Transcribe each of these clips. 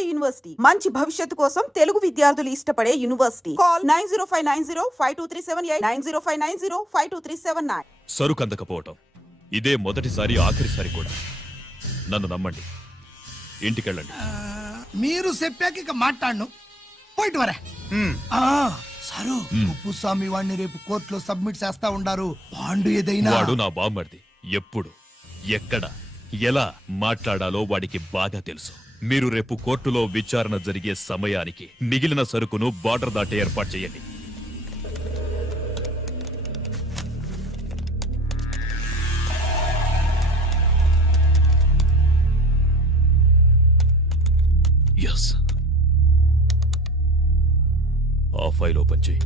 నాడు యూనివర్సిటీ. మంచి భవిష్యత్తు కోసం తెలుగు విద్యార్థులు ఇష్టపడే university. Call nine zero five nine zero five two three seven eight nine zero five nine zero five two three seven nine. సరుకు అందకపోవటం ఇదే మొదటిసారి ఆఖరిసారి కూడా. నన్ను నమ్మండి. ఇంటికెళ్ళండి. మీరు చెప్పాక ఇక మాట్లాడను. పోయిట్ వరా. ఆ, సరు కుప్పుస్వామి వాడిని రేపు కోర్టులో సబ్మిట్ చేస్తా ఉండారు. బాండు ఏదైనా. వాడు నా బామ్మర్ది. ఎప్పుడు ఎక్కడ ఎలా మాట్లాడాలో వాడికి బాగా తెలుసు. మీరు రేపు కోర్టులో విచారణ జరిగే సమయానికి మిగిలిన సరుకును బార్డర్ దాటి ఏర్పాటు చేయండి. ఆ ఫైల్ ఓపెన్ చేయి.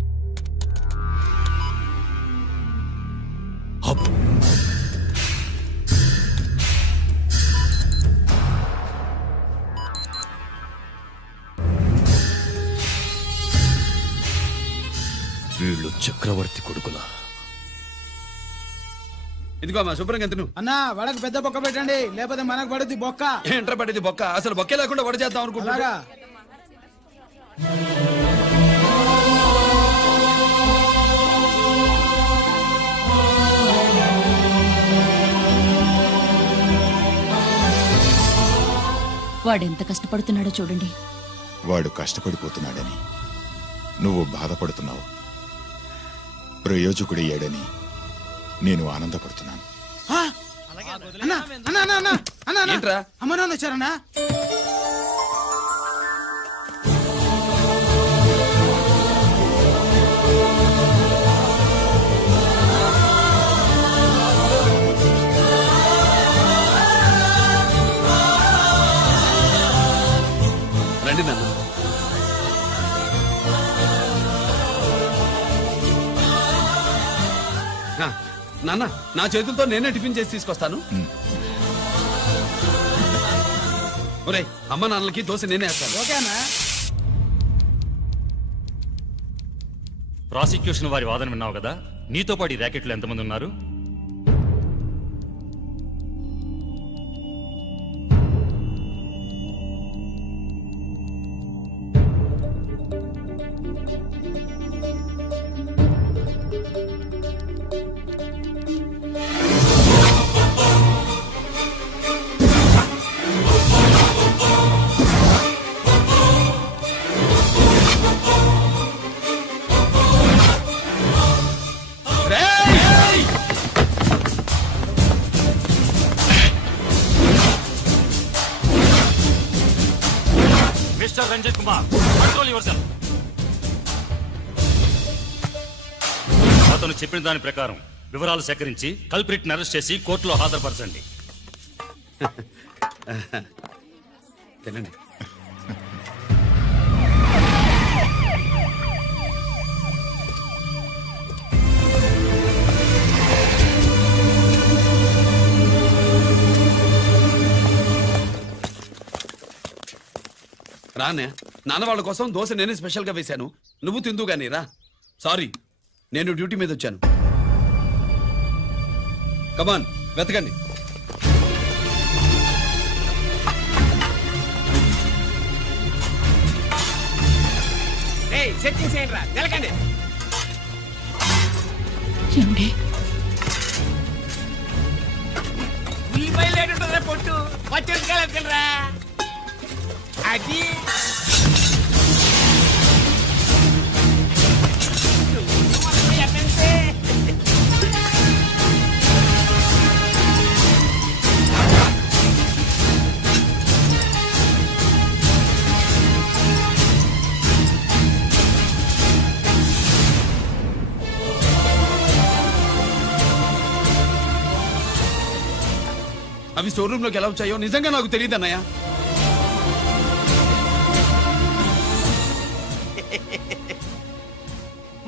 చక్రవర్తి కొడుకులా ఇదిగో మా శుభ్రంగా ఎంత నువ్వు అన్నా వడకు పెద్ద బొక్క పెట్టండి లేకపోతే మనకు పడుద్ది బొక్క. ఏంట్రా పడేది బొక్క? అసలు బొక్కే లేకుండా వడ చేద్దాం అనుకుంటున్నా అలాగా. వాడెంత కష్టపడుతున్నాడో చూడండి. వాడు కష్టపడిపోతున్నాడని నువ్వు బాధపడుతున్నావు. ప్రయోజకుడయ్యాడని నేను ఆనందపడుతున్నాను. ఆ! అన్నా నాన్న నా చేతులతో నేనే టిఫిన్ చేసి తీసుకొస్తాను. ఒరేయ్ అమ్మ నాన్నలకి దోశ నేనే వేస్తాను. ఓకేనా ప్రాసిక్యూషన్ వారి వాదన విన్నావు కదా? నీతో పాటు ఈ ర్యాకెట్లు ఎంతమంది ఉన్నారు? చెప్పిన దాని ప్రకారం వివరాలు సేకరించి కల్ప్రిట్ని అరెస్ట్ చేసి కోర్టులో హాజరుపరచండి. తినండి. రానే నాన్న వాళ్ళ కోసం దోశ నేనే స్పెషల్గా వేశాను. నువ్వు తిందు కానీ రా. సారీ నేను డ్యూటీ మీద వచ్చాను. కమాన్ వెతకండి. ఏమండి? పొట్టు? పచ్చడికాయలు అది అవి స్టోర్ రూమ్లోకి ఎలా వచ్చాయో నిజంగా నాకు తెలియదు అన్నయ్య.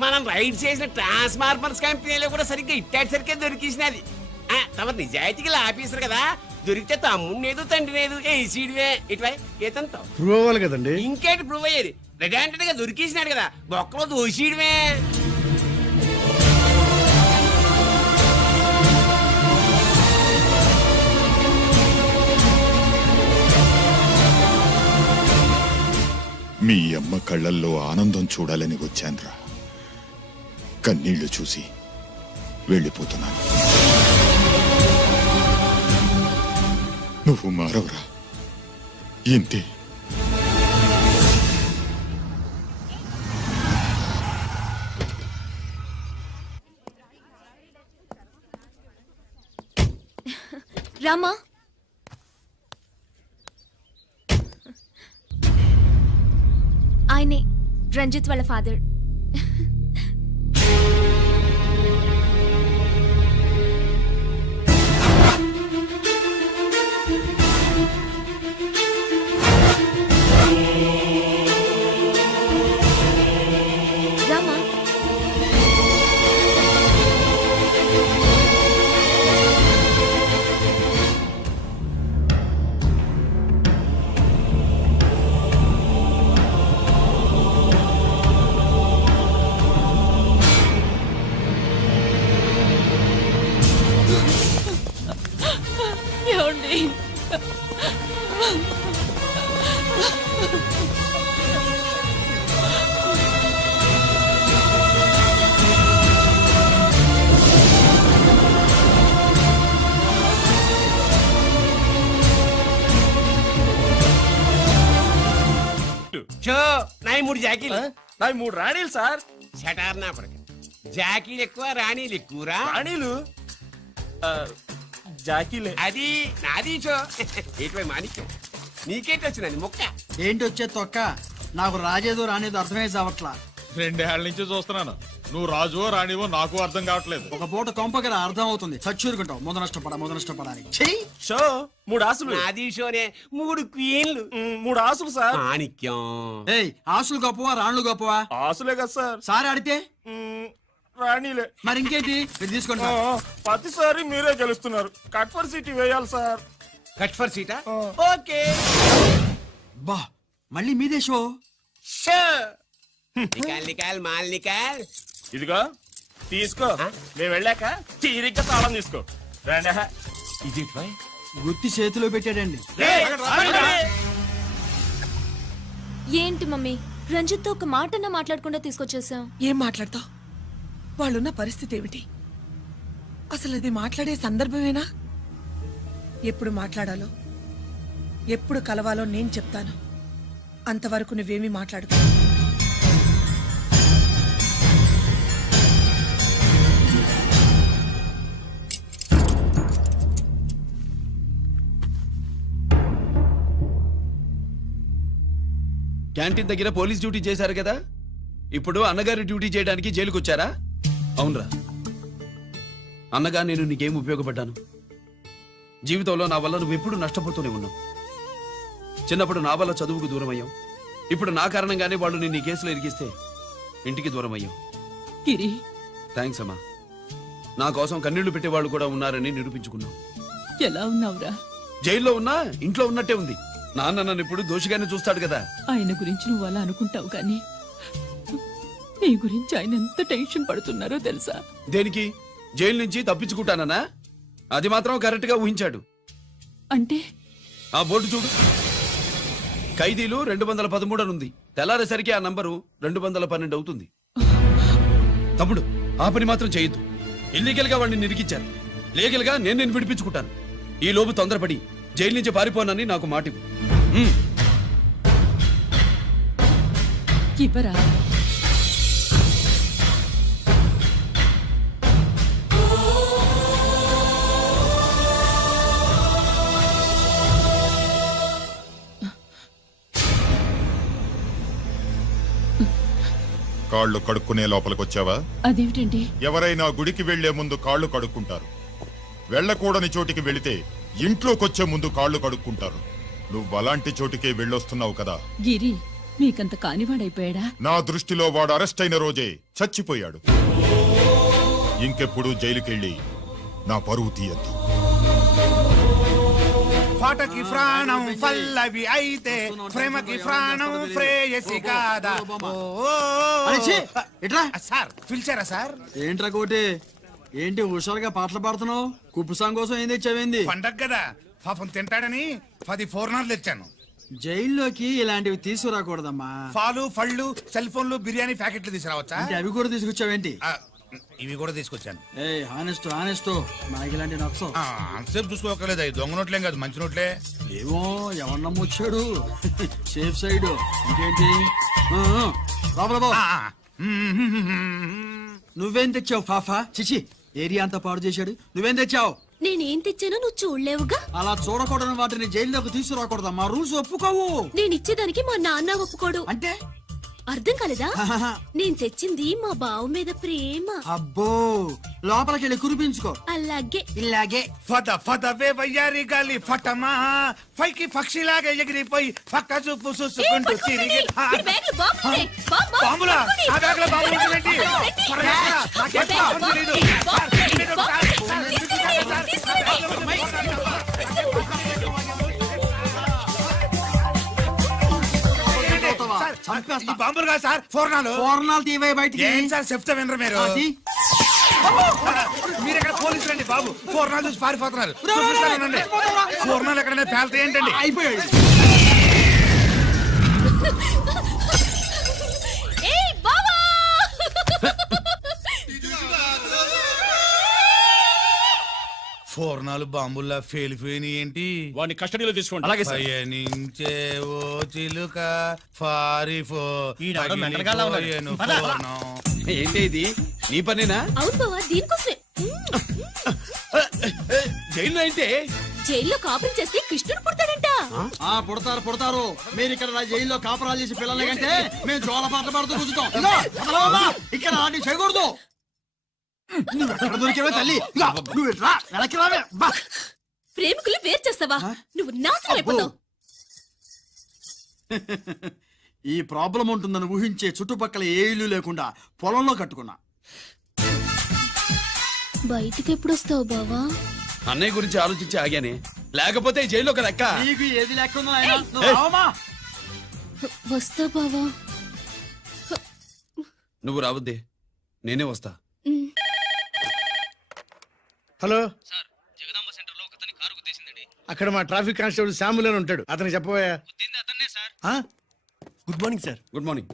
మనం రైడ్ చేసిన ట్రాన్స్ఫార్మర్స్ కంపెనీలో కూడా సరిగ్గా ఇట్టాడు సరిగ్గా దొరికేసినది తమ నిజాయితీగా ఆఫీసర్ కదా. దొరికితే తమ్ముడు తండ్రి లేదు ఏ సీడివే ఇటువై ఏతంతో ప్రూవ్ అవ్వాలి కదండి. ఇంకేంటి ప్రూవ్ అయ్యేది? రెడ్గా దొరికేసినాడు కదా. బొక్కలో దోషీయడమే మీ అమ్మ కళ్ళల్లో ఆనందం చూడాలని వచ్చాన్రా. కన్నీళ్ళు చూసి వెళ్ళిపోతున్నాను. నువ్వు మారవరా. ఇంతే. రామా? ఆయనే. రంజిత్ వాళ్ళ ఫాదర్. షో నాయి మూడు జాకీలు. నావి మూడు రాణీలు సార్. షటార్ నా పడక జాకీలు ఎక్కువ రాణీలు ఎక్కువరా? రాణీలు? ఆ, జాకీలే. అది నాది షో ఏటిపై మాణిక్యం? నీకేంటి వచ్చినది మొక్క. ఏంటి వచ్చే తొక్క? నాకు రాజేదో రానేదో అర్థమే చావట్లా రెండేళ్ళ నుంచి చూస్తున్నాను. నువ్వు రాజువో రాణివో నాకు అర్థం కావట్లేదు. ఒక పూట కొంపకి అర్థం అవుతుంది. చచ్చూరుకుంటావు ముద నష్టపడ ముద నష్టపడాలి షో మూడు ఆసులు నాది షోనే. మూడు క్వీన్లు. మూడు ఆసులు సార్. మాణిక్యం. ఏయ్ ఆసులు గొప్పవా రాణులు గొప్పవా? ఆసులే కదా సార్. సారి ఆడితే రాణిలే. మరి ఇంకేంటి? ఇది తీసుకోండి ప్రతిసారి మీరే గెలుస్తున్నారు. కట్ ఫర్ సిటీ వేయాలి సార్. కట్ ఫర్ సీటా? ఓకే. బా మళ్ళీ మీదే షో. షో. నికాల్ నికాల్ మాల్ నికాల్. ఇదిగో తీసుకో? మేము వెళ్ళాక తీరిగ్గా తాళం తీసుకో. రండి. ఇది గుత్తి చేతిలో పెట్టాడండి. ఏంటి మమ్మీ? రంజిత్తో ఒక మాటన్నా మాట్లాడకుండా తీసుకొచ్చేసాం ఏం మాట్లాడతావు? వాళ్ళున్న పరిస్థితి ఏమిటి? అసలు అది మాట్లాడే సందర్భమేనా? ఎప్పుడు మాట్లాడాలో? ఎప్పుడు కలవాలో నేను చెప్తాను. అంతవరకు నువ్వేమీ మాట్లాడుకో క్యాంటీన్ దగ్గర పోలీస్ డ్యూటీ చేశారు కదా? ఇప్పుడు అన్నగారి డ్యూటీ చేయడానికి జైలుకి వచ్చారా అవునరా. అన్నగా నేను నీకేం ఉపయోగపడ్డాను? జీవితంలో నా వల్ల నువ్వు ఎప్పుడు నష్టపోతూనే ఉన్నావు. చిన్నప్పుడు నా వల్ల చదువుకు దూరం అయ్యాం ఇప్పుడు నా కారణంగానే వాళ్ళు నిన్ను కేసులో ఇరికిస్తే ఇంటికి దూరం అయ్యాం గిరి. థ్యాంక్స్ అమ్మా. నా కోసం కన్నీళ్ళు పెట్టేవాళ్ళు కూడా ఉన్నారని నిరూపించుకున్నాం ఎలా ఉన్నావురా? జైల్లో ఉన్నా ఇంట్లో ఉన్నట్టే ఉంది. నాన్న నన్ను ఇప్పుడు దోషిగానే చూస్తాడు కదా. ఆయన గురించి నువ్వు అలా అనుకుంటావు కానీ నీ గురించి ఆయన ఎంత టెన్షన్ పడుతున్నారో తెలుసా? దేనికి? జైలు నుంచి తప్పించుకుంటానన్నా? అది మాత్రం కరెక్ట్గా ఊహించాడు. అంటే? ఆ బోర్డు చూడు. ఖైదీలు రెండు వందల పదమూడు అని ఉంది. తెల్లారేసరికి ఆ నంబరు రెండు వందల పన్నెండు అవుతుంది. తమ్ముడు ఆ పని మాత్రం చేయొద్దు. ఇల్లీగల్గా వాడిని నిరికించారు లీగల్గా నేను నేను విడిపించుకుంటాను. ఈ లోపు తొందరపడి జైలు నుంచి పారిపోనని నాకు. ఇవ్వరా కాళ్ళు కడుక్కునే లోపలికొచ్చావా? అదేమిటండి? ఎవరైనా గుడికి వెళ్ళే ముందు కాళ్ళు కడుక్కుంటారు. వెళ్ళకూడని చోటికి వెళితే ఇంట్లోకొచ్చే ముందు కాళ్ళు కడుక్కుంటారు. నువ్వు అలాంటి చోటికే వెళ్ళొస్తున్నావు కదా. గిరి మీకంత కానివాడైపోయాడా? నా దృష్టిలో వాడు అరెస్ట్ అయిన రోజే చచ్చిపోయాడు. ఇంకెప్పుడు జైలుకెళ్ళి నా పరువు తీయద్దు. పాటకి ప్రాణం పల్లవి అయితే ప్రేమకి ప్రాణం ప్రేయసి కాదా! ఇట్రా. సార్ పిలిచారా సార్? ఏంట్రా కోటి? ఏంటి హుషారుగా పాటలు పాడుతున్నావు? కుప్పు సాంగ్ కోసం ఏం తెచ్చావేంది? పండగ కదా. పాపం తింటాడని పది ఫోర్నర్లు తెచ్చాను. జైల్లోకి ఇలాంటివి తీసుకురాకూడదమ్మా. పాలు పళ్ళు సెల్ ఫోన్లు బిర్యానీ ప్యాకెట్లు తీసుకురావచ్చా? అంటే అవి కూడా తీసుకొచ్చావేంటి? ఆ, ఇవి కూడా తీసుకొచ్చాను. A honest honest. నాకు ఇలాంటి నచ్చవు. ఆ, అంతసేపు చూసుకోకలేదు అవి దొంగ నోట్లేం కాదు మంచి నోట్లే. ఏమో ఎవరు నమ్మొచ్చాడు? Safe side. ఇంకేంటి? ఆ, ఆ, లోపల పో. ఆ, మ్మ్. నువ్వేం తెచ్చావు ఫాఫా? చిచి. ఏరియా అంతా పాడు చేశాడు. నువ్వేం తెచ్చావు? నేనేం తెచ్చానో నువ్వు చూడలేవుగా. అలా చూడకూడని వాటిని జైల్లోకి తీసుకురాకూడదమ్మా. రూల్స్ ఒప్పుకోవు. నేను ఇచ్చేదానికి మా నాన్న ఒప్పుకోడు. అంటే? అర్థం కాలేదా. నేను తెచ్చింది మా బావ మీద ప్రేమ అబ్బో లోపలికి వెళ్ళి కురిపించుకో అలాగే ఇలాగే ఫద ఫదవే వయ్యారి గాలి ఫటమా పైకి పక్షిలాగా ఎగిరిపోయి పక్క చూపు చూసుకుంటూ. తిరిగి బాంబులా? ఆ బ్యాగ్లో బాంబు ఉంటుందేంటి? రండి. త్వరగా రా. నాకేం బ్యాగ్లో బాంబు తెలీదు. చంపేస్తా. బాంబులు కాదు సార్ ఫోర్నాలు. పూర్ణాలు తీవే బయటికి. ఏం సార్ చెప్తా వినరు మీరు? మీరు ఎక్కడ పోలీసులు అండి బాబు. ఫోర్నాలు చూసి పారిపోతున్నారు. చూపిస్తానండి ఫోర్నాలు ఎక్కడైనా ఏంటండి? అయిపోయాడు ఫోర్నాలు బాంబుల్లా ఫేలిపోయినాయి ఏంటి? వాడిని కస్టడీలో తీసుకోండి. అలాగే సార్. పయనించే ఓ చిలుక ఫారిఫో ఈడాడో మెంటల్గాళ్ళ ఉన్నాడు. పగిలిపోయేను పద. ఫోర్నం. ఏంటి ఇది? నీ పనేనా? అవును బావా దీనికోసమే. జైల్లో అయితే? జైల్లో కాపురం చేస్తే కృష్ణుడు పుడతాడంట. ఆ? పుడతారు పుడతారు. మీరు ఇక్కడ నా జైల్లో కాపరాలు చేసి పిల్లల్ని కంటే మేము జోల పాటలు పాడుతూ కూర్చుంటాం. ఇదిగో. ఇక్కడ అలాంటివి చేయకూడదు. దొరికావే తల్లి? ఇదిగో, నువ్వు రా వెనక్కి రావే బా. ప్రేమికులు వేరు చేస్తావా? నువ్వు నాశనం. అయిపోతావు. ఈ ప్రాబ్లం ఉంటుందని ఊహించే చుట్టుపక్కల ఏ ఇల్లు లేకుండా పొలంలో కట్టుకున్నా. బయటికి ఎప్పుడు వస్తావు బావా? అన్నయ్య గురించి ఆలోచించి ఆగానే. లేకపోతే ఈ జైల్లో ఒక లెక్క నీకు ఏది లేకుండా నాయనా? నువ్వు రావమ్మా. వస్తా బావా. నువ్వు రావద్దే. నేనే వస్తా. ఉమ్. హలో. అక్కడ మా ట్రాఫిక్ కానిస్టేబుల్ శామ్యుల్ అని ఉంటాడు. అతనికి చెప్పబోయా? ఆ? Good morning sir. Good morning.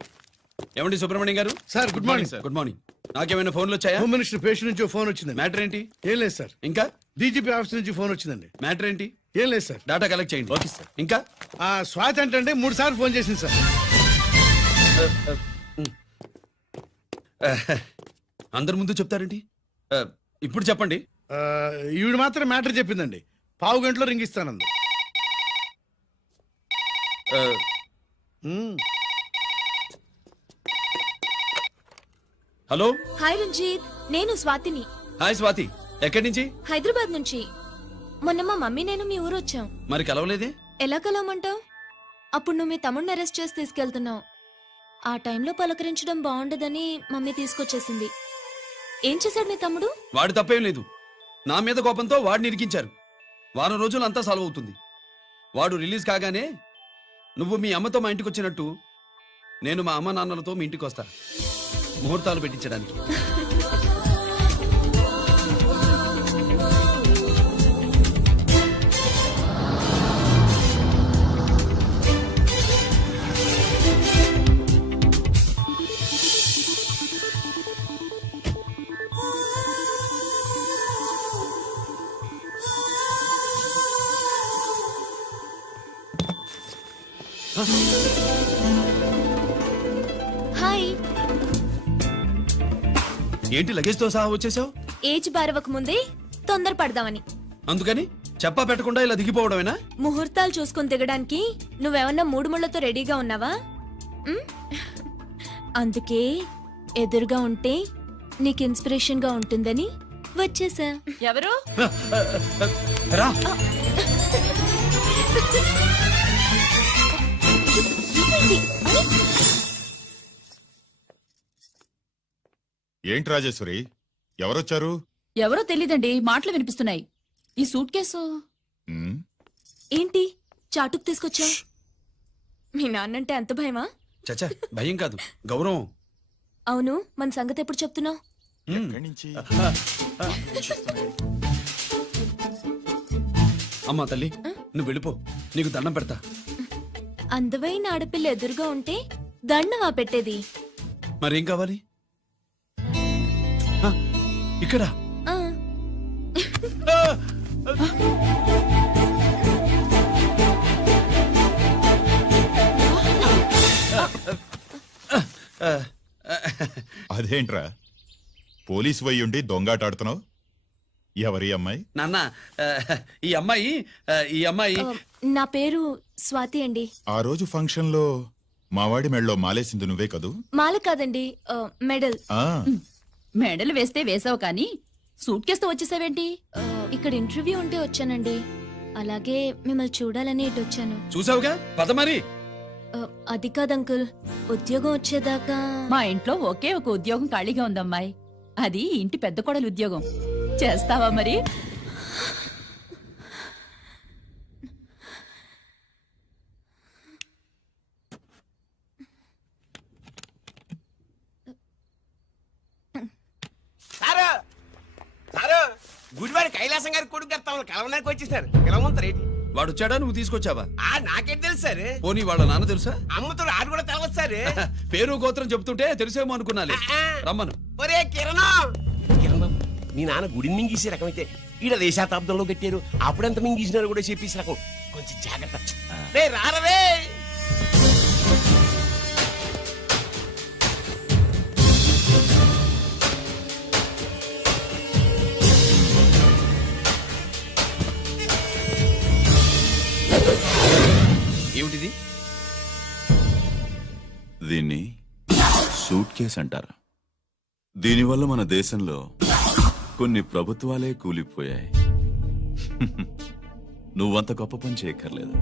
ఏమండి సుబ్రహ్మణ్యం గారు? Sir good morning sir. Good morning. నాకేమైనా ఫోన్లు వచ్చాయా? హోమ్ మినిస్టర్ పేషెంట్ నుంచి ఫోన్ వచ్చిందండి. మ్యాటర్ ఏంటి? ఏం లేదు సార్. ఇంకా? డీజీపీ ఆఫీస్ నుంచి ఫోన్ వచ్చిందండి. మ్యాటర్ ఏంటి? ఏం లేదు సార్. డాటా కలెక్ట్ చేయండి. Okay sir. ఇంకా? ఆ స్వాతి అంటే మూడు సార్లు ఫోన్ చేసింది సార్. అందరి ముందు చెప్తారేంటి? ఆ, ఇప్పుడు చెప్పండి. ఈవిడ మాత్రం మ్యాటర్ చెప్పిందండి. పావు గంటలో రింగ్ ఇస్తానంది. హలో? హాయ్ రంజిత్ నేను స్వాతిని. హాయ్ స్వాతి ఎక్కడి నుంచి? హైదరాబాద్ నుంచి. మొన్న మా మమ్మీ నేను మీ ఊరు వచ్చాం మరి కలవలేదే? ఎలా కలవమంటావు? అప్పుడు నువ్వు మీ తమ్ముడిని అరెస్ట్ చేసి తీసుకెళ్తున్నావు. ఆ టైంలో పలకరించడం బాగుండదని మమ్మీ తీసుకొచ్చేసింది. ఏం చేశాడు నీ తమ్ముడు? వాడి తప్పేం లేదు. నా మీద కోపంతో వాడిని ఇరికించారు వారం రోజులు అంతా సాల్వ్ అవుతుంది. వాడు రిలీజ్ కాగానే నువ్వు మీ అమ్మతో మా ఇంటికి వచ్చినట్టు నేను మా అమ్మ నాన్నలతో మీ ఇంటికి వస్తా. ముహూర్తాలు పెట్టించడానికి. ఏంటి లగేజ్తో సహా వచ్చేసావు? ఏజ్ బారవక ముందే తొందర పడదామని అందుకని చెప్పా పెట్టకుండా ఇలా దిగిపోవడమేనా? ముహూర్తాలు చూసుకొని దిగడానికి నువ్వేమన్నా మూడు ముళ్ళతో రెడీగా ఉన్నావా? ఉమ్? అందుకే ఎదురుగా ఉంటే నీకు ఇన్స్పిరేషన్గా ఉంటుందని వచ్చేసా. ఎవరు? రా. ఏంటి రాజేశ్వరి? ఎవరొచ్చారు? ఎవరో తెలీదండి మాటలు వినిపిస్తున్నాయి. ఈ సూట్ కేసు? ఉమ్, ఏంటి? చాటుకు తీసుకొచ్చా మీ నాన్నంటే అంత భయమా? చచ్చా భయం కాదు. గౌరవం. అవును మన సంగతి ఎప్పుడు చెప్తున్నావు? ఎక్కడి నుంచి? అమ్మా తల్లి నువ్వు వెళ్ళిపో. నీకు దండం పెడతా. అందమైన ఆడపిల్ల ఎదురుగా ఉంటే దండవా పెట్టేది. మరేం కావాలి? ఆ, ఇక్కడ. అదేంట్రా? పోలీస్ వయ్యుండి దొంగాటాడుతున్నావు? ఎవరి అమ్మాయి? నాన్న ఈ అమ్మాయి ఈ అమ్మాయి. నా పేరు స్వాతి అండి. ఆ రోజు ఫంక్షన్లో మావాడి మెళ్ళలో మాలేసింది నువ్వే కదూ? మాల కాదండి మెడల్. మెడలు వేస్తే వేసావు కానీ సూట్ కేసుతో వచ్చేసావేంటి? ఇక్కడ ఇంటర్వ్యూ ఉంటే వచ్చానండి. అలాగే మిమ్మల్ని చూడాలని ఇటు వచ్చాను. చూసావుగా? పద మరి. అది కాదు అంకుల్. ఉద్యోగం వచ్చేదాకా మా ఇంట్లో ఒకే ఒక ఉద్యోగం ఖాళీగా ఉందమ్మాయి. అది ఇంటి పెద్ద కొడలు ఉద్యోగం. చేస్తావా మరి సారు సారు గుడివాడి కైలాసం గారి కొడుకు గారు తమను కలవడానికి వచ్చేసారు పిలవంతరు ఏంటి వాడు వచ్చాడా? నువ్వు తీసుకొచ్చావా? ఆ నాకేం తెలుసు సార్. పోనీ వాళ్ళ నాన్న తెలుసా? అమ్మతో ఆడు కూడా తెలవచ్చు సార్. పేరు గోత్రం చెప్తుంటే తెలిసేమో అనుకున్నాలే. రమ్మను. ఒరే కిరణం. కిరణ్ బాబు మీ నాన్న గుడిని మింగేసే రకం అయితే ఈడ దేశాతాబ్దంలో కట్టారు. అప్పుడెంత మింగేసినారు కూడా చెప్పేసి రకం. కొంచెం జాగ్రత్త. రే రారవే సూట్ అంటారు. దీనివల్ల మన దేశంలో కొన్ని ప్రభుత్వాలే కూలిపోయాయి. నువ్వంత గొప్ప పని చేయక్కర్లేదు.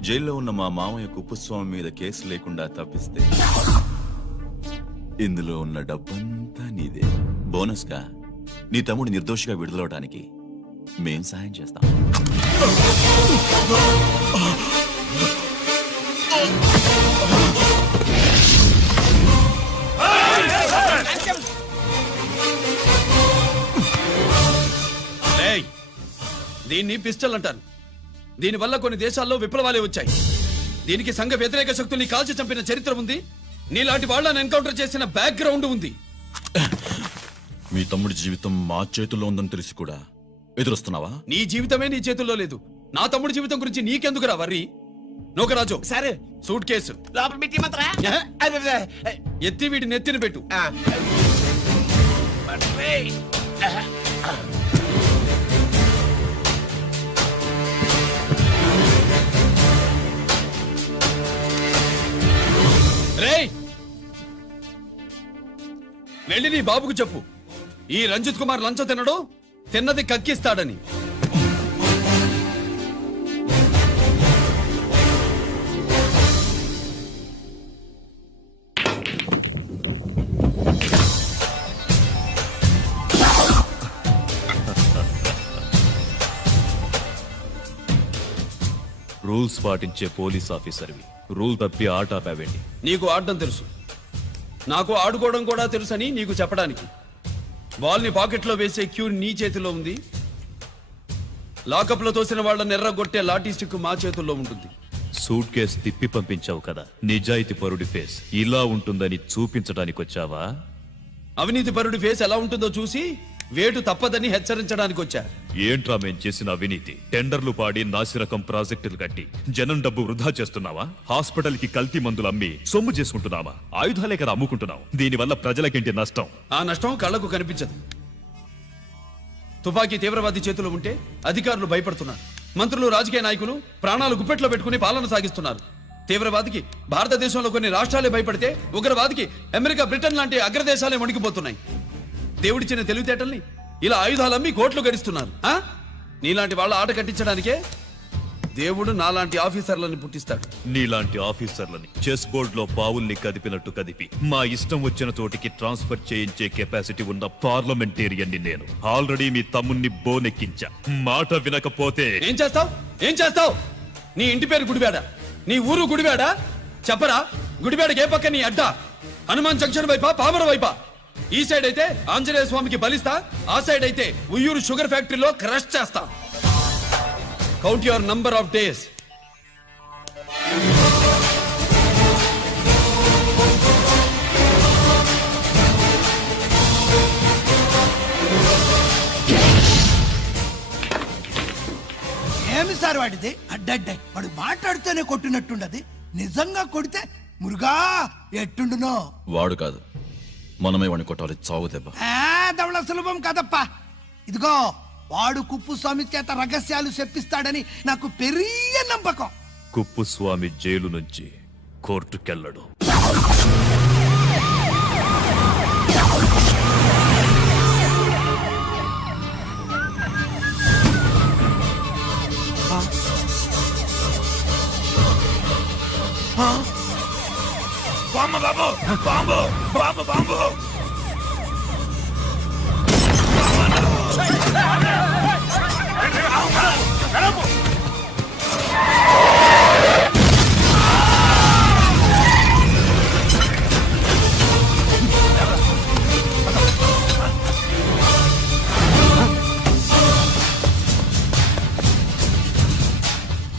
జైల్లో ఉన్న మా మామయ్య కుప్పస్వామి మీద కేసు లేకుండా తప్పిస్తే ఇందులో ఉన్న డబ్బంతా నీదే. బోనస్గా నీ తమ్ముడు నిర్దోషిగా విడుదలవడానికి మేం సహాయం చేస్తాం. దీన్ని పిస్టల్ అంటారు. దీనివల్ల కొన్ని దేశాల్లో విప్లవాలే వచ్చాయి. దీనికి సంఘ వ్యతిరేక శక్తుల్ని కాల్చి చంపిన చరిత్ర ఉంది. నీలాంటి వాళ్ళని ఎన్కౌంటర్ చేసిన బ్యాక్గ్రౌండ్ ఉంది. మీ తమ్ముడి జీవితం మా చేతుల్లో ఉందని తెలిసి కూడా ఎదురొస్తున్నావా? నీ జీవితమే నీ చేతుల్లో లేదు. నా తమ్ముడి జీవితం గురించి నీకెందుకురా వర్రి? నోకరాజు. సార్. Suitcase? ఎత్తి వీటి నెత్తిన పెట్టు. రేయ్! వెళ్ళి నీ బాబుకు చెప్పు. ఈ రంజిత్ కుమార్ లంచం తినడు తిన్నది కక్కిస్తాడని. రూల్స్ పాటించే పోలీస్ ఆఫీసర్వి. రూల్ తప్పి ఆట ఆపావేంటి? నీకు ఆడడం తెలుసు. నాకు ఆడుకోవడం కూడా తెలుసని నీకు చెప్పడానికి. బాల్ని పాకెట్లో వేసే క్యూ నీ చేతిలో ఉంది. లాకప్లో తోసిన వాళ్ళని ఎర్రగొట్టే లాఠీ స్టిక్ మా చేతుల్లో ఉంటుంది. సూట్ కేస్ తిప్పి పంపించావు కదా. నిజాయితీ పరుడి ఫేస్. ఇలా ఉంటుందని చూపించడానికి వచ్చావా అవినీతి పరుడి ఫేస్ ఎలా ఉంటుందో చూసి వేటు తప్పదని హెచ్చరించడానికి వచ్చా. ఏంట్రా మేం చేసిన అవినీతి? టెండర్లు పాడి నాసిరకం ప్రాజెక్టులు కట్టి జనం డబ్బు వృధా చేస్తున్నావా? హాస్పిటల్కి కల్తీ మందులు అమ్మి సొమ్ము చేసుకుంటున్నావా? ఆయుధాలే కదా అమ్ముకుంటున్నావు. దీనివల్ల ప్రజలకేంటి నష్టం? ఆ నష్టం కళ్ళకు కనిపించదు. తుపాకీ తీవ్రవాది చేతిలో ఉంటే అధికారులు భయపడుతున్నారు. మంత్రులు రాజకీయ నాయకులు ప్రాణాలు గుప్పెట్లో పెట్టుకుని పాలన సాగిస్తున్నారు. తీవ్రవాదికి భారతదేశంలో కొన్ని రాష్ట్రాలే భయపడితే ఉగ్రవాదికి అమెరికా బ్రిటన్ లాంటి అగ్రదేశాలే వణికిపోతున్నాయి దేవుడిచ్చిన తెలివితేటల్ని ఇలా ఆయుధాలమ్మి కోట్లు గడిస్తున్నారు? నీలాంటి వాళ్ళ ఆట కట్టించడానికే దేవుడు నాలాంటి ఆఫీసర్లను పుట్టిస్తాడు. నీలాంటి ఆఫీసర్లని చెస్ బోర్డ్లో పావుల్ని కదిపినట్టు కదిపి మా ఇష్టం వచ్చిన చోటికి ట్రాన్స్ఫర్ చేయించే కెపాసిటీ ఉన్న పార్లమెంటేరియన్ని నేను ఆల్రెడీ మీ తమ్ముణ్ణి బోనెక్కించా. మాట వినకపోతే ఏం చేస్తావ్? ఏం చేస్తావ్? నీ ఇంటి పేరు గుడివాడ నీ ఊరు గుడివాడ చెప్పరా? గుడివాడకి ఏ పక్క నీ అడ్డ? హనుమాన్ జంక్షన్ వైపా పామర వైపా? ఈ సైడ్ అయితే ఆంజనేయ స్వామికి బలిస్తా ఆ సైడ్ అయితే ఉయ్యూరు షుగర్ ఫ్యాక్టరీలో క్రష్ చేస్తా. Count your number of days ఏమి సార్ వాడిది? అడ్డడ్డ. వాడు మాట్లాడుతూనే కొట్టినట్టుండది. నిజంగా కొడితే మురుగా ఎట్టుండునో. వాడు కాదు. మనమే వాడిని కొట్టాలి చావు దెబ్బ. దవళ సులభం కదప్పా. ఇదిగో వాడు కుప్పు స్వామి చేత రహస్యాలు చెప్పిస్తాడని నాకు పెరియ నమ్మకం. కుప్పుస్వామి జైలు నుంచి కోర్టుకెళ్ళడు.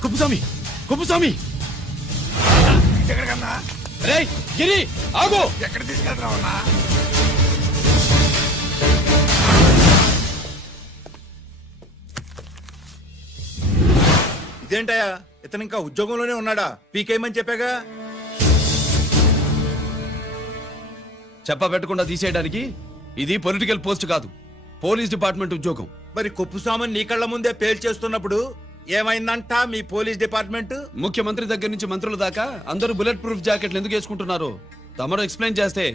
కుప్పుస్వామి కుప్పుస్వామి. రేయ్ గిరి ఆగు. ఎక్కడ తీసుకెళ్తున్నావన్నా ఇదేంటయ్యా? ఇతను ఇంకా ఉద్యోగంలోనే ఉన్నాడా? పీకేయమని చెప్పాగా? చెప్ప పెట్టకుండా తీసేయడానికి ఇది పొలిటికల్ పోస్ట్ కాదు. పోలీస్ డిపార్ట్మెంట్ ఉద్యోగం. మరి కుప్పుస్వామిని నీ కళ్ళ ముందే పేల్చేస్తున్నప్పుడు ఏమైందంట మీ పోలీస్ డిపార్ట్మెంట్? ముఖ్యమంత్రి దగ్గర నుంచి మంత్రుల దాకా అందరూ బుల్లెట్ ప్రూఫ్ జాకెట్లు ఎందుకు వేసుకుంటున్నారు? తమరు ఎక్స్ప్లెయిన్ చేస్తే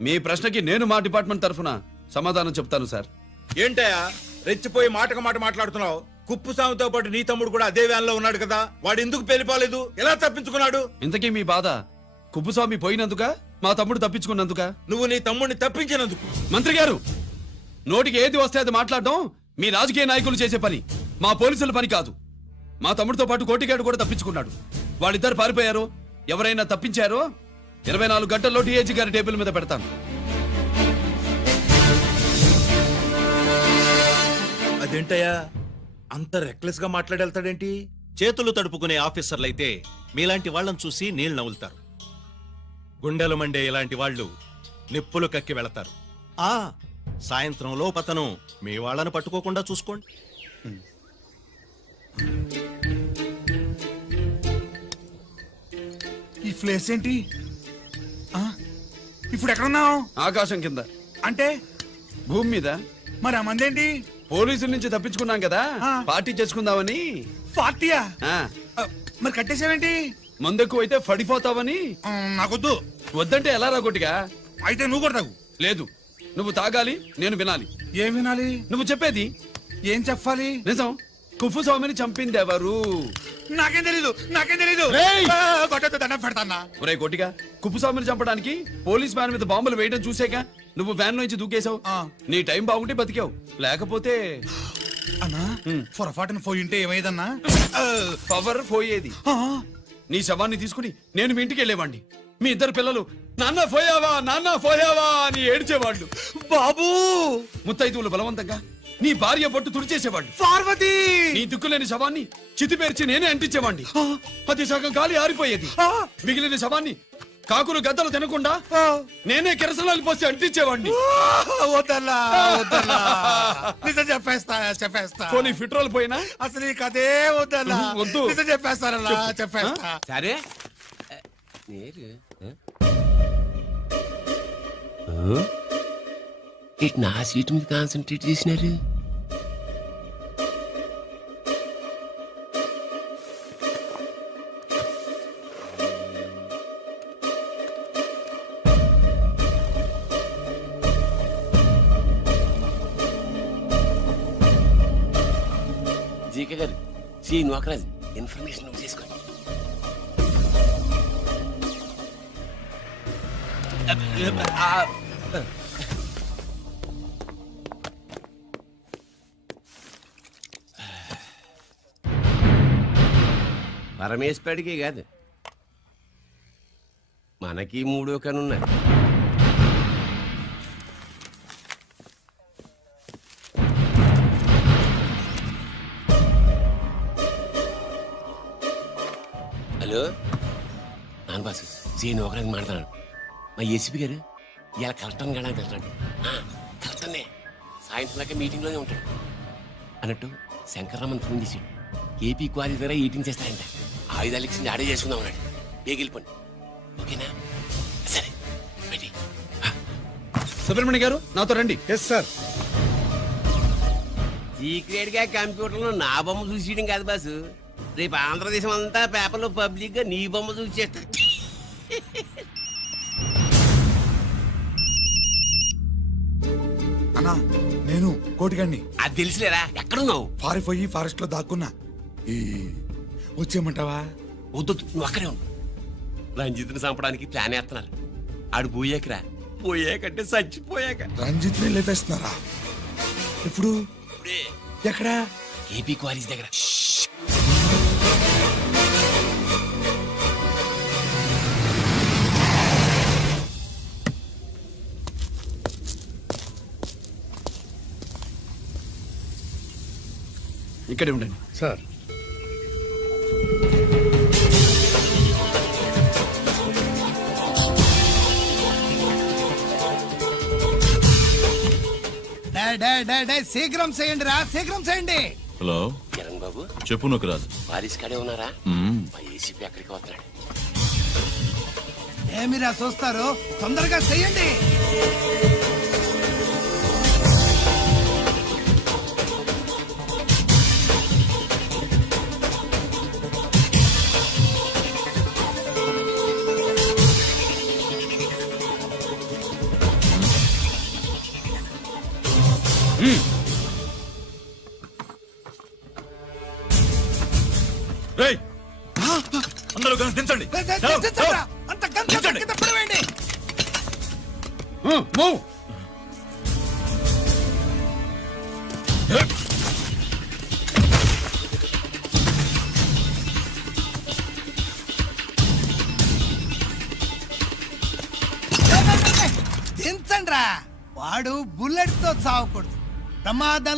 మీ ప్రశ్నకి నేను మా డిపార్ట్మెంట్ తరఫున సమాధానం చెప్తాను సార్. ఏంటయ్యా? రెచ్చిపోయి మాటకు మాట మాట్లాడుతున్నావు. కుప్పుస్వామితో పాటు నీ తమ్ముడు కూడా అదే వ్యాన్లో ఉన్నాడు కదా. వాడు ఎందుకు పేలిపోలేదు? ఎలా తప్పించుకున్నాడు? ఇంతకీ మీ బాధ కుప్పుస్వామి పోయినందుక మా తమ్ముడు తప్పించుకున్నందుక? నువ్వు నీ తమ్ముడిని తప్పించినందుకు. మంత్రి గారు నోటికి ఏది వస్తే అది మాట్లాడడం మీ రాజకీయ నాయకులు చేసే పని. మా పోలీసుల పని కాదు. మా తమ్ముడితో పాటు కోటిగాడు కూడా తప్పించుకున్నాడు. వాళ్ళిద్దరు పారిపోయారు ఎవరైనా తప్పించారో ఇరవై నాలుగు గంటల్లో డిఐజీ గారి టేబుల్ మీద పెడతాను. అదేంటయ్యా? అంత రెక్లెస్గా మాట్లాడేళ్తాడేంటి? చేతులు తడుపుకునే ఆఫీసర్లైతే మీలాంటి వాళ్ళని చూసి నీళ్ళు నవ్వులుతారు. గుండెలు మండే ఇలాంటి వాళ్ళు నిప్పులు కక్కి వెళతారు. ఆ సాయంత్రం లోపతను మీ వాళ్ళని పట్టుకోకుండా చూసుకోండి. ఈ ప్లేస్ ఏంటి? ఆ? ఇప్పుడు ఎక్కడున్నావు? ఆకాశం కింద. అంటే? భూమి మీద. మరి ఆ మందేంటి? పోలీసుల నుంచి తప్పించుకున్నాం కదా. ఆ. పార్టీ చేసుకుందామని. పార్టీయా? ఆ, ఆ, మరి కట్టేసావేంటి? మందెక్కువ అయితే పడిపోతావని. ఆ, నాకొద్దు. వద్దంటే ఎలా రాగొట్టిగా అయితే నువ్వు కూడా తాగు. లేదు. నువ్వు తాగాలి నేను వినాలి. ఏం వినాలి? నువ్వు చెప్పేది. ఏం చెప్పాలి? నిజం. కుఫు స్వామిని చంపింది ఎవరు? నాకేం తెలీదు నాకేం తెలీదు. రేయ్! ఆ, కొట్టొద్దు, దండం పెడతానా? ఒరే కోటిగా కుప్పు స్వామిని చంపడానికి పోలీస్ వ్యాన్ మీద బాంబులు వేయడం చూసాక నువ్వు వ్యాన్ నుంచి దూకేశావు. ఆ. నీ టైం బాగుంటే బతికావు. లేకపోతే అన్నా పొరపాటున పోయి ఉంటే ఏమైందన్నా? పవర్ పోయేది. ఆ, నీ శవాన్ని తీసుకుని నేను మీ ఇంటికి వెళ్ళేవాడిని మీ ఇద్దరు పిల్లలు నాన్న పోయావా నాన్న పోయావా అని ఏడ్చేవాళ్ళు. బాబు! ముత్తైదువులు బలవంతంగా నీ భార్య పట్టు తుడిచేసేవాళ్ళు. పార్వతి! నీ దిక్కులేని శవాన్ని చితిపేర్చి నేనే అంటించేవాడిని అది సగం గాలి ఆరిపోయేది. మిగిలిన శవాన్ని కాకులు గద్దలు తినకుండా. నేనే కిరసనాలు పోసి అంటించేవాడిని నిజం చెప్పేస్తా చెప్పేస్తా. పోనీ ఫిట్రోల్ పోయినా? అసలు ఈ కథే వద్దన్నా. వద్దు. నిజం చెప్పేస్తానన్నా చెప్పేస్తా. సరే. నేరు? ఇటు నా సీట్ మీద కాన్సన్ట్రేట్ చేసినారు జీకే గారు సి నోకరాజ్ ఇన్ఫర్మేషన్ నోట్ చేసుకోండి పరమేశ్వరుడికి కాదు. మనకి మూడో కనున్నాయి. హలో? నాన్న బాసు సీన్ ఒకరికి మాట్లాడుతున్నాను మా ఏసీపీ గారు ఇలా కలెక్టర్ని వెళ్ళడానికి వెళ్తాడు కలెక్టర్నే. సాయంత్రం దాకా మీటింగ్లోనే ఉంటాడు. అన్నట్టు శంకర్రామన్ ఫోన్ చేసాడు ఏపీ క్వారీ ద్వారా ఈటింగ్ చేస్తారంట ఆయుధాలు ఇచ్చింది ఆడే చేసుకుందాం అన్నాడు. ఏగిలిపోండి ఓకేనా? సరే సుబ్రహ్మణ్య గారు నాతో రండి. ఎస్ సార్ సీక్రెట్గా కంప్యూటర్లో నా బొమ్మ చూసేయడం కాదు బాసు. రేపు ఆంధ్రదేశం అంతా పేపర్లో పబ్లిక్గా నీ బొమ్మ చూసి చేస్తా అన్నా నేను కోటిగాడిని. అది తెలుసులేరా? ఎక్కడున్నావు? పారిపోయి ఫారెస్ట్లో దాక్కున్నా. ఈ వచ్చేయమంటావా? వద్దు నువ్వు అక్కడే ఉండు. రంజిత్ని చంపడానికి ప్లాన్ వేస్తున్నారు. ఆడు పోయాకరా. పోయాకంటే చచ్చిపోయాక. రంజిత్ని లేపేస్తున్నారా? ఇప్పుడు ఇప్పుడే. ఎక్కడా? ఏపీ క్వారీస్ దగ్గర. ఇక్కడే ఉండండి. సార్ శీఘ్రం చేయండి రా శీఘ్రం చేయండి. హలో. కిరణ్ బాబు. చెప్పు నాకు రాదు వారిస్ కాడే ఉన్నారా. మా ఏసీపీ అక్కడికి వస్తున్నాడు. ఏమిరా చూస్తారు? తొందరగా చెయ్యండి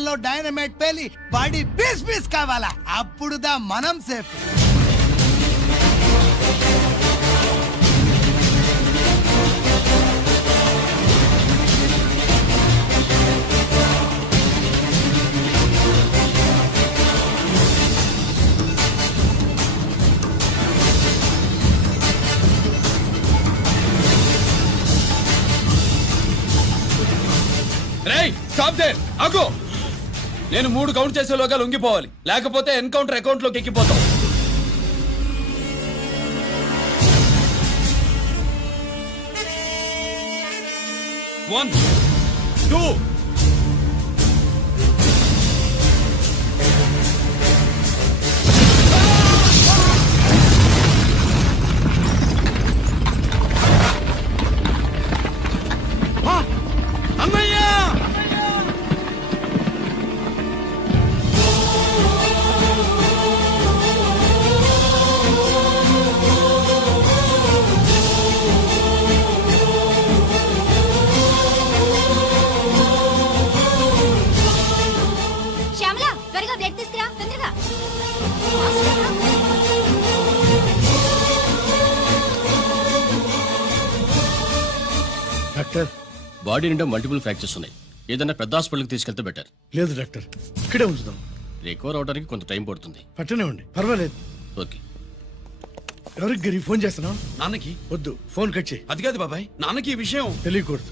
లో డైనమైట్ పేలి బాడీ పీస్ పీస్ కావాలా? అప్పుడుదా మనం సేఫ్. నేను మూడు కౌంట్ చేసేలోగా లొంగిపోవాలి. లేకపోతే ఎన్కౌంటర్ అకౌంట్లోకి ఎక్కిపోతాం. వన్ టూ బాడీ నిండా మల్టిపుల్ ఫ్రాక్చర్స్ ఉన్నాయి. ఏదైనా పెద్ద హాస్పిటల్కి తీసుకెళ్తే బెటర్. లేదు డాక్టర్. ఇక్కడే ఉంచుదాం. రికవర్ అవడానికి కొంత టైం పడుతుంది. పట్టనే ఉండి. పర్వాలేదు. ఓకే. ఎవరికి గిరి ఫోన్ చేస్తున్నావు? నాన్నకి? వద్దు ఫోన్ కట్ చేయి. అది కాదు బాబాయ్ నాన్నకి ఈ విషయం. తెలియకూడదు.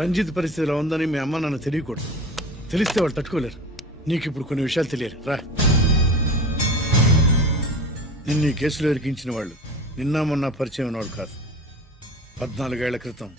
రంజిత్ పరిస్థితిలో ఉందని మీ అమ్మ నాన్న తెలియకూడదు. తెలిస్తే వాళ్ళు తట్టుకోలేరు. నీకు ఇప్పుడు కొన్ని విషయాలు తెలియాలి. రా. నిన్ను ఈ కేసులో ఇరికించిన వాళ్ళు నిన్న మొన్న పరిచయం ఉన్నవాళ్ళు కాదు. పద్నాలుగేళ్ళ క్రితం.